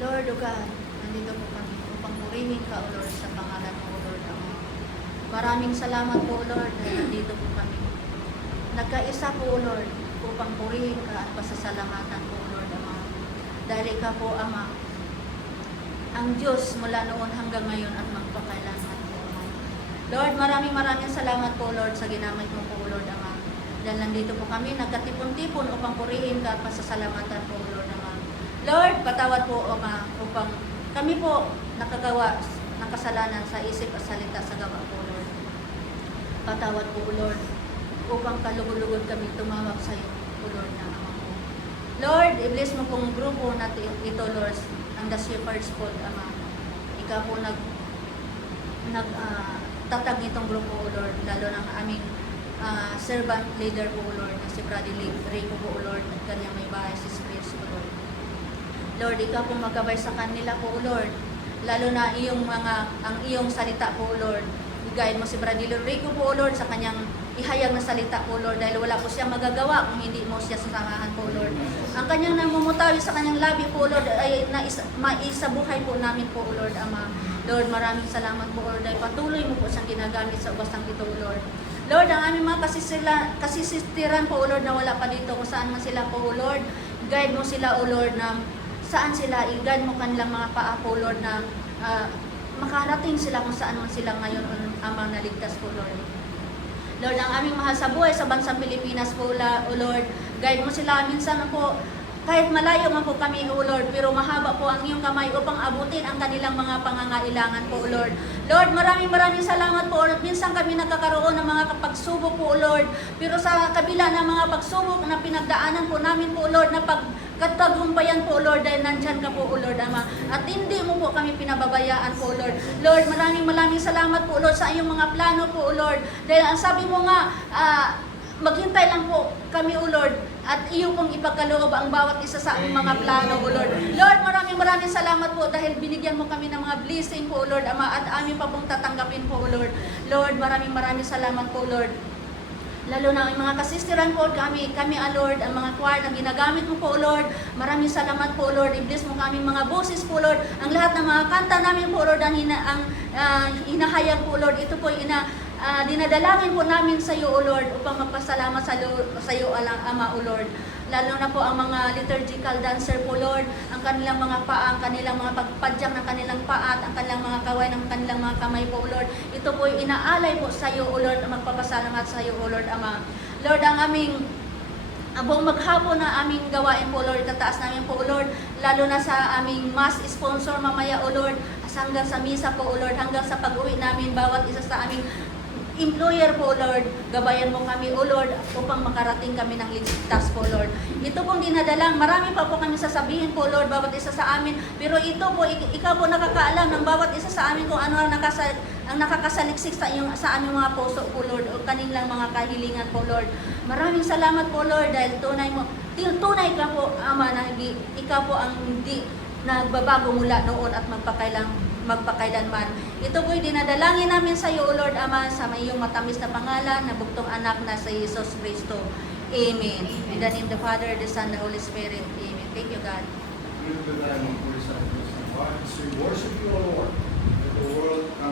Lord, O God, nandito po kami upang purihin ka, O Lord, sa pangalan mo, O Lord, Ama. Maraming salamat po, O Lord, na nandito po kami. Nagkaisa po, O Lord, upang purihin ka at pasasalamatan po, O Lord, Ama. Dahil ikaw po, Ama, ang Diyos mula noon hanggang ngayon at magpakailanman po, Ama. Lord, maraming salamat po, Lord, sa ginamit mo po, Lord, Ama. Dahil nandito po kami, nagkatipon-tipon upang purihin ka at pasasalamatan po, Lord, Ama. Lord, patawad po, Ama, upang kami po nakagawa ng kasalanan sa isip at salita sa gawa po, Lord. Patawad po, Lord, upang kalugod-lugod kami tumawag sa iyo, O Lord, na Ama mo. Lord, i-bless mo pong grupo natin ito, Lord, ang The Shepherds po, Ama. Ikaw po tatag nitong grupo, O Lord, lalo ng aming servant leader po, O Lord, na si Brother Rico po, O Lord, at kanyang may bahay si Chris, O Lord. Lord, ikaw po magkabay sa kanila po, O Lord, lalo na ang iyong salita po, O Lord. I-guide mo si Brother Rico po, O Lord, sa kanyang ihayag na salita po, Lord, dahil wala po siyang magagawa kung hindi mo siya sasamahan po, Lord. Ang kanyang namumutawi sa kanyang labi po, Lord, ay maisabuhay po namin po, Lord, Ama. Lord, maraming salamat po, Lord, dahil patuloy mo po siyang ginagamit sa ubasang ito, Lord. Lord, ang aming mga kasisistiran po, Lord, na wala pa dito, kung saan man sila po, Lord, guide mo sila, O Lord, na saan sila, i-guide mo kanilang mga paa po, Lord, na makarating sila kung saan man sila ngayon, Amang naligtas po, Lord. Lord, ang aming mahal sa buhay sa bansang Pilipinas po, O Lord, guide mo sila. Minsan po, kahit malayo man po kami, O Lord, pero mahaba po ang iyong kamay upang abutin ang kanilang mga pangangailangan po, O Lord. Lord, maraming salamat po, Lord. Minsan kami nagkakaroon ng mga pagsubok po, O Lord, pero sa kabila ng mga pagsubok na pinagdaanan po namin po, O Lord, na pagkatagumpayan po, O Lord, dahil nandyan ka po, O Lord, Ama. At hindi mo po kami pinababayaan po, O Lord. Lord, maraming salamat po, O Lord, sa iyong mga plano po, O Lord. Dahil ang sabi mo nga, maghintay lang po kami, O Lord, at iyo pong ipagkaloob ang bawat isa sa aming mga plano, O Lord. Lord, maraming salamat po dahil binigyan mo kami ng mga blessing po, O Lord, Ama, at amin pa pong tatanggapin po, O Lord. Lord, maraming salamat po, Lord. Lalo na ang mga kasistiran po, kami, Lord, ang mga choir na ginagamit mo po, Lord. Maraming salamat po, Lord. I-bless mo kami mga boses po, Lord. Ang lahat ng mga kanta namin po, Lord, ang hinahayag po, Lord. Ito po, dinadalangin po namin sa iyo, O Lord, upang magpasalamat sa iyo, Ama, O Lord. Lalo na po ang mga liturgical dancer po, Lord, ang kanilang mga paa, ang kanilang mga pagpadyang ng kanilang paa, at ang kanilang mga kaway ng kanilang mga kamay po, Lord. Ito po inaalay po sa iyo, O Lord, magpapasalamat sa iyo, O Lord, Ama. Lord, ang aming buong maghapon na aming gawain po, Lord, tataas namin po, Lord, lalo na sa aming mass sponsor mamaya, O Lord, hanggang sa misa po, O Lord, hanggang sa pag-uwi namin, bawat isa sa aming employer po, Lord, gabayan mo kami, O Lord, upang makarating kami ng ligtas po, Lord. Ito pong dinadalang, marami pa po kami sasabihin po, Lord, bawat isa sa amin, pero ito po, ikaw po nakakaalam ng bawat isa sa amin kung ano ang nakakasaliksik sa aming mga puso po, Lord, o kanilang mga kahilingan po, Lord. Maraming salamat po, Lord, dahil tunay ka po, Ama, na ikaw po ang hindi nagbabago mula noon at magpakailanman. Ito po'y dinadalangin namin sa iyo, O Lord, Ama, sa iyong matamis na pangalan na bugtong anak na sa Jesus Cristo. Amen. In the name of the Father, the Son, the Holy Spirit. Amen. Thank you, God. We worship you, O Lord. Let the world come